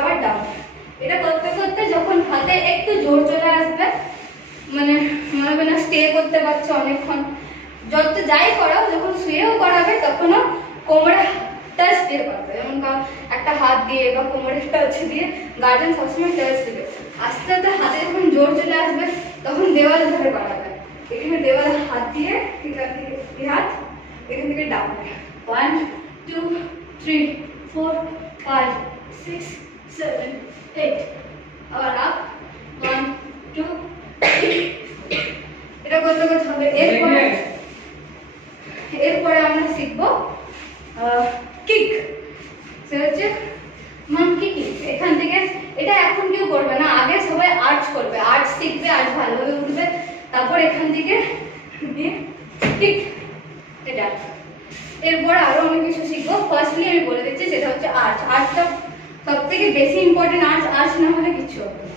আবার ডাউন। এটা করতে করতে যখন হাতে একটু জোর চলে আসবে, মানে মনে হবে না স্টে করতে পারছো অনেকক্ষণ, যত যাই করাও যখন শুয়েও করাবে তখনও কোমরে টাচ দিয়ে করবে, যেমন একটা হাত দিয়ে বা কোমরের টাচ দিয়ে গার্জেন সবসময় টাচ দেবে। আস্তে আস্তে হাতে যখন জোর চলে আসবে তখন দেওয়াল ধরে করাবে। এখানে দেওয়ালে হাত দিয়ে এখান থেকে হাত এখান থেকে ডাউন 1 2 3 4 5 6 7 8 আবার আপ 1 2 এটা করতে করতে হবে। এরপরে আমরা শিখবো কিক, সেটা হচ্ছে মাঙ্কি কিক। এখান থেকে এটা এখন কেউ করবে না, আগে সবাই আর্চ করবে, আর্চ শিখবে, আর্চ ভালোভাবে উঠবে, তারপর এখান থেকে কিক এটা। এরপর আরো অনেক কিছু শিখবো। ফার্স্টলি আমি বলে দিচ্ছি, সেটা হচ্ছে আর্চ। আর্চটা সব থেকে বেশি ইম্পর্টেন্ট, আর্চ না হলে কিছু হবে না।